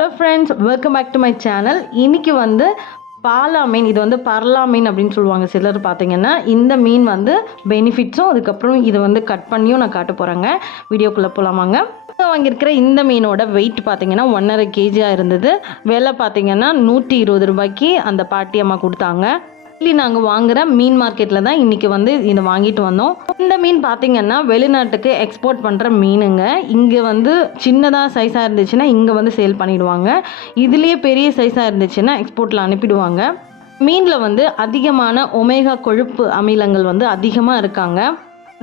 Hello friends welcome back to my channel இன்னைக்கு வந்து பாலா மீன் இது வந்து பர்லா மீன் அப்படின்னு சொல்லுவாங்க. சிலர் பார்த்தீங்கன்னா இந்த மீன் வந்து பெனிஃபிட்ஸும் அதுக்கப்புறம் இதை வந்து கட் பண்ணியும் நான் காட்ட போகிறேங்க வீடியோக்குள்ளே போகலாமாங்க வாங்கியிருக்கிற இந்த மீனோட வெயிட் பார்த்தீங்கன்னா ஒன்றரை கேஜியாக இருந்தது. விலை பார்த்தீங்கன்னா நூற்றி இருபது ரூபாய்க்கு அந்த பாட்டி அம்மா கொடுத்தாங்க. டெய்லி நாங்கள் வாங்குற மீன் மார்க்கெட்டில் தான் இன்றைக்கி வந்து இதை வாங்கிட்டு வந்தோம். இந்த மீன் பார்த்தீங்கன்னா வெளிநாட்டுக்கு எக்ஸ்போர்ட் பண்ணுற மீனுங்க. இங்கே வந்து சின்னதாக சைஸாக இருந்துச்சுன்னா இங்கே வந்து சேல் பண்ணிடுவாங்க. இதுலேயே பெரிய சைஸாக இருந்துச்சுன்னா எக்ஸ்போர்ட்டில் அனுப்பிடுவாங்க. மீனில் வந்து அதிகமான ஒமேகா கொழுப்பு அமிலங்கள் வந்து அதிகமாக இருக்காங்க.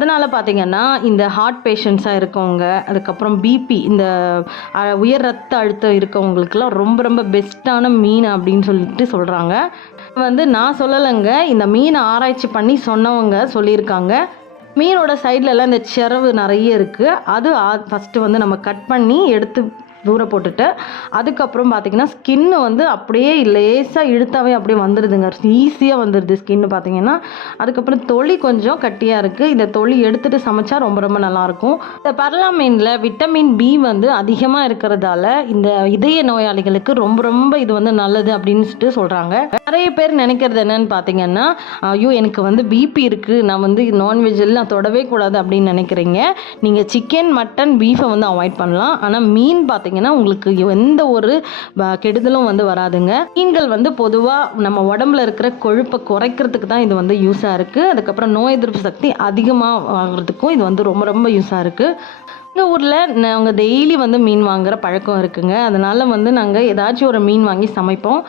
அதனால் பார்த்தீங்கன்னா இந்த ஹார்ட் பேஷண்ட்ஸாக இருக்கவங்க அதுக்கப்புறம் பிபி இந்த உயர் ரத்த அழுத்தம் இருக்கவங்களுக்குலாம் ரொம்ப ரொம்ப பெஸ்ட்டான மீன் அப்படின்னு சொல்லிட்டு சொல்கிறாங்க வந்து நான் சொல்லலைங்க இந்த மீனை ஆராய்ச்சி பண்ணி சொன்னவங்க சொல்லியிருக்காங்க. மீனோட சைட்லலாம் இந்த செரவு நிறைய இருக்குது அது ஃபஸ்ட்டு வந்து நம்ம கட் பண்ணி எடுத்து தூர போட்டுட்டு அதுக்கப்புறம் பார்த்தீங்கன்னா ஸ்கின்னு வந்து அப்படியே லேசாக இழுத்தாவே அப்படியே வந்துடுதுங்க. ஈஸியாக வந்துடுது ஸ்கின்னு பார்த்தீங்கன்னா அதுக்கப்புறம் தொளி கொஞ்சம் கட்டியாக இருக்குது இந்த தொளி எடுத்துகிட்டு சமைச்சா ரொம்ப ரொம்ப நல்லாயிருக்கும் இந்த பரலா மீனில் விட்டமின் பி வந்து அதிகமாக இருக்கிறதால இந்த இதய நோயாளிகளுக்கு ரொம்ப ரொம்ப இது வந்து நல்லது அப்படின்னு சொல்லிட்டு சொல்கிறாங்க நிறைய பேர் நினைக்கிறது என்னன்னு பார்த்தீங்கன்னா ஐயோ எனக்கு வந்து பிபி இருக்குது நான் வந்து நான்வெஜ் எல்லாம் தொடவே கூடாது அப்படின்னு நினைக்கிறீங்க. நீங்கள் சிக்கன் மட்டன் பீஃபை வந்து அவாய்ட் பண்ணலாம். ஆனால் மீன் பார்த்தீங்கன்னா பார்த்தீங்கன்னா உங்களுக்கு எந்த ஒரு கெடுதலும் வந்து வராதுங்க. மீன்கள் வந்து பொதுவாக நம்ம உடம்புல இருக்கிற கொழுப்பை குறைக்கிறதுக்கு தான் இது வந்து யூஸாக இருக்குது அதுக்கப்புறம் நோய் எதிர்ப்பு சக்தி அதிகமாக ஆகிறதுக்கும் இது வந்து ரொம்ப ரொம்ப யூஸாக இருக்குது எங்கள் ஊரில் நாங்கள் டெய்லி வந்து மீன் வாங்குகிற பழக்கம் இருக்குங்க. அதனால் வந்து நாங்கள் ஏதாச்சும் ஒரு மீன் வாங்கி சமைப்போம்.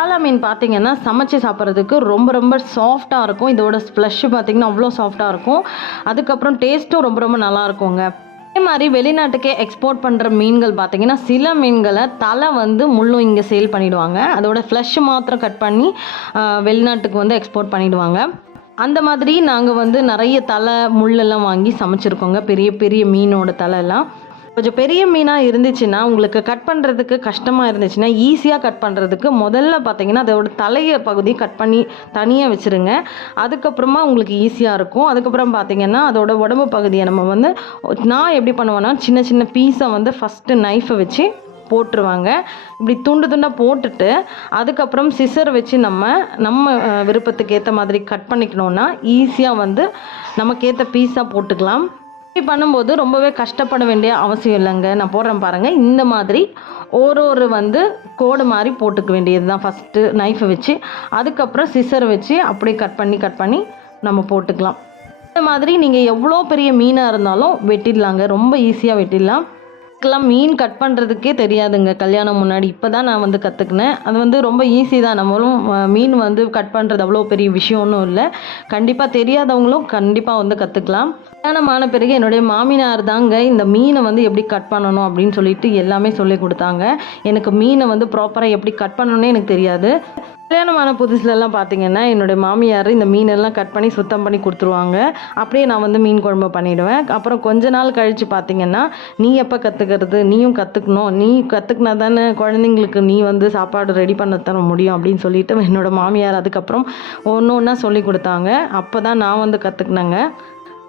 ஆலா மீன் பார்த்தீங்கன்னா சமைச்சு சாப்பிட்றதுக்கு ரொம்ப ரொம்ப சாஃப்டாக இருக்கும். இதோட ஸ்ப்ளஷ் பார்த்தீங்கன்னா அவ்வளோ சாஃப்டாக இருக்கும். அதுக்கப்புறம் டேஸ்ட்டும் ரொம்ப ரொம்ப நல்லா இருக்குங்க. அதே மாதிரி வெளிநாட்டுக்கே எக்ஸ்போர்ட் பண்ணுற மீன்கள் பார்த்தீங்கன்னா சில மீன்களை தலை வந்து முள்ளும் இங்கே சேல் பண்ணிவிடுவாங்க அதோட ஃப்ளஷ் மாத்திரம் கட் பண்ணி வெளிநாட்டுக்கு வந்து எக்ஸ்போர்ட் பண்ணிவிடுவாங்க அந்த மாதிரி நாங்கள் வந்து நிறைய தலை முள்ளெல்லாம் வாங்கி சமைச்சிருக்கோங்க. பெரிய பெரிய மீனோட தலை எல்லாம். கொஞ்சம் பெரிய மீனாக இருந்துச்சுன்னா உங்களுக்கு கட் பண்ணுறதுக்கு கஷ்டமாக இருந்துச்சுன்னா ஈஸியாக கட் பண்ணுறதுக்கு முதல்ல பார்த்தீங்கன்னா அதோட தலைய பகுதி கட் பண்ணி தனியாக வச்சுருங்க. அதுக்கப்புறமா உங்களுக்கு ஈஸியாக இருக்கும். அதுக்கப்புறம் பார்த்தீங்கன்னா அதோட உடம்பு பகுதியை நம்ம வந்து நான் எப்படி பண்ணுவேன்னா சின்ன சின்ன பீஸை வந்து ஃபஸ்ட்டு நைஃபை வச்சு போட்டுருவாங்க. இப்படி துண்டு துண்டாக போட்டுட்டு அதுக்கப்புறம் சிசர் வச்சு நம்ம நம்ம விருப்பத்துக்கு ஏற்ற மாதிரி கட் பண்ணிக்கணும்னா ஈஸியாக வந்து நமக்கேற்ற பீஸாக போட்டுக்கலாம். இப்படி பண்ணும்போது ரொம்பவே கஷ்டப்பட வேண்டிய அவசியம் இல்லைங்க. நான் போடுறேன் பாருங்கள் இந்த மாதிரி ஒரு ஒரு வந்து கோடு மாதிரி போட்டுக்க வேண்டியது தான் ஃபஸ்ட்டு நைஃபை வச்சு அதுக்கப்புறம் சிசரை வச்சு அப்படியே கட் பண்ணி கட் பண்ணி நம்ம போட்டுக்கலாம். இந்த மாதிரி நீங்கள் எவ்வளோ பெரிய மீனாக இருந்தாலும் வெட்டிடலாங்க. ரொம்ப ஈஸியாக வெட்டிடலாம். எனக்கெல்லாம் மீன் கட் பண்ணுறதுக்கே தெரியாதுங்க. கல்யாணம் முன்னாடி இப்போ தான் நான் வந்து கற்றுக்கினேன் அது வந்து ரொம்ப ஈஸி தான். நம்மளும் மீன் வந்து கட் பண்ணுறது அவ்வளோ பெரிய விஷயம் ஒன்றும் இல்லை. கண்டிப்பாக தெரியாதவங்களும் கண்டிப்பாக வந்து கற்றுக்கலாம் கல்யாணம் ஆன பிறகு என்னுடைய மாமினார் தாங்க இந்த மீனை வந்து எப்படி கட் பண்ணணும் அப்படின்னு சொல்லிட்டு எல்லாமே சொல்லி கொடுத்தாங்க. எனக்கு மீனை வந்து ப்ராப்பராக எப்படி கட் பண்ணணும்னே எனக்கு தெரியாது. கல்யாணமான புதுசுலலாம் பார்த்தீங்கன்னா என்னுடைய மாமியார் இந்த மீனெல்லாம் கட் பண்ணி சுத்தம் பண்ணி கொடுத்துருவாங்க. அப்படியே நான் வந்து மீன் குழம்பு பண்ணிவிடுவேன் அப்புறம் கொஞ்ச நாள் கழித்து பார்த்தீங்கன்னா நீ எப்போ கற்றுக்கிறது நீயும் கற்றுக்கணும் நீ கற்றுக்கினா தானே குழந்தைங்களுக்கு நீ வந்து சாப்பாடு ரெடி பண்ண தர முடியும் அப்படின்னு சொல்லிட்டு என்னோடய மாமியார் அதுக்கப்புறம் ஒன்று ஒன்றா சொல்லி கொடுத்தாங்க. அப்போ தான் நான் வந்து கற்றுக்கினேங்க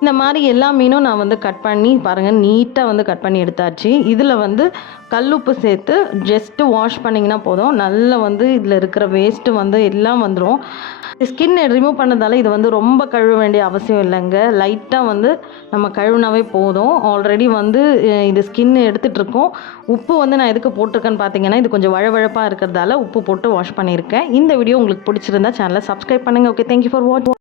இந்த மாதிரி எல்லா மீனும் நான் வந்து கட் பண்ணி பாருங்கள் நீட்டாக வந்து கட் பண்ணி எடுத்தாச்சு. இதில் வந்து கல்லுப்பு சேர்த்து ஜஸ்ட்டு வாஷ் பண்ணிங்கன்னா போதும். நல்லா வந்து இதில் இருக்கிற வேஸ்ட்டு வந்து எல்லாம் வந்துடும் ஸ்கின் ரிமூவ் பண்ணதால் இது வந்து ரொம்ப கழுவ வேண்டிய அவசியம் இல்லைங்க. லைட்டாக வந்து நம்ம கழுவினாவே போதும். ஆல்ரெடி வந்து இது ஸ்கின் எடுத்துகிட்ருக்கோம் உப்பு வந்து நான் எதுக்கு போட்டிருக்கேன்னு பார்த்தீங்கன்னா இது கொஞ்சம் வழவழப்பாக இருக்கிறதால உப்பு போட்டு வாஷ் பண்ணியிருக்கேன். இந்த வீடியோ உங்களுக்கு பிடிச்சிருந்தா சேனலை சப்ஸ்கிரைப் பண்ணுங்கள் ஓகே தேங்க்யூ ஃபார் வாட்ச்